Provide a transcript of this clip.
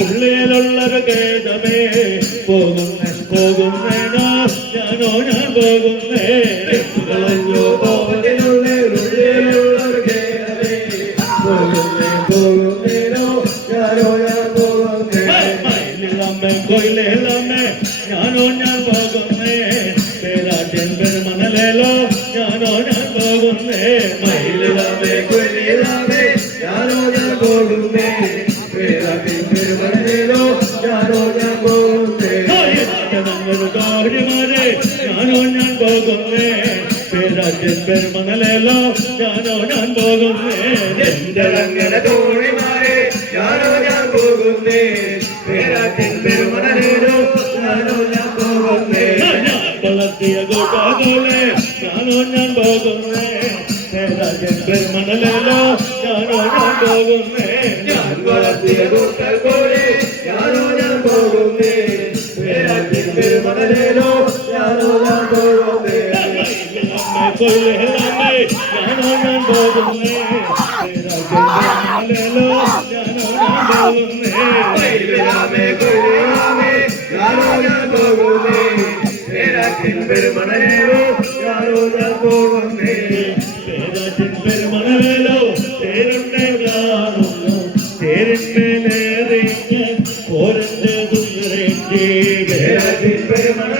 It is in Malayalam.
ഉള്ളിലുള്ളൊരു ഖേദമേ പോകുന്നേനോ ഞാനോ ഞാൻ പോകുന്നേ ഉള്ളിലുള്ളൊരു ഖേദമേ പോകുന്നേനോ ഞാനോ ഞാൻ പോകുന്നേ മയിലിളമ്മേ കൊയിലിളമ്മേ ഞാനോ ഞാൻ പോകുന്നേ പേരാട്ടിൻ പെരുമണലേലോ ഞാനോ ഞാൻ പോകുന്നേ മയിലിളമ്മേ കൊയിലിളമ്മേ ഞാനോ ഞാൻ പോകുന്നേ പേരാട്ടിൻ പെരുമണലേലോ ഞാനോ ഞാൻ പോകുന്നേ കാര്യമാരെ ഞാനോ ഞാൻ പോകുന്നേ പേരാട്ടിൻ പെരുമണലേലോ ഞാനോ ഞാൻ പോകുന്നേ എന്തളങ്ങനെ തോണിമാരെ ഞാനോ ഞാൻ പോകുന്നേ പേരാട്ടിൻ പെരുമണലേലോ ഞാനോ ഞാൻ പോകുന്നേ വളർത്തിയ കൂട്ടാതോലെ ഞാനോ ഞാൻ പോകുന്നേ പേരാട്ടിൻ പെരുമണലേലോ ഞാനോ ഞാൻ പോകുന്നേ ഞാൻ വളർത്തിയ കൂട്ടൽ പോലെ ഞാനോ ഞാൻ പോകുന്നേ പേരാട്ടിൻ പെരുമണലേലോ ഞാനോ ഞാൻ പോകുന്നേ കൊയിലേലമ്മേ ഞാനോ ഞാൻ പോകുന്നേ പേരാട്ടിൻ പെരുമണലേലോ ഞാനോ ഞാൻ പോകുന്നേ മയിലിളമ്മേ കൊയിലിളമ്മേ ഞാനോ ഞാൻ പോകുന്നേ പേരാട്ടിൻ പെരുമണലേലോ ഞാനോ ഞാൻ പോകുന്നേ പേരാട്ടിൻ പെരുമണലേലോ പേരുണ്ടേ കാണുന്നു പേരിന്മേലേറിഞ്ഞ് പോരന്റെ ദുരേണ്ടി പേരാട്ടിൻ പെരുമണ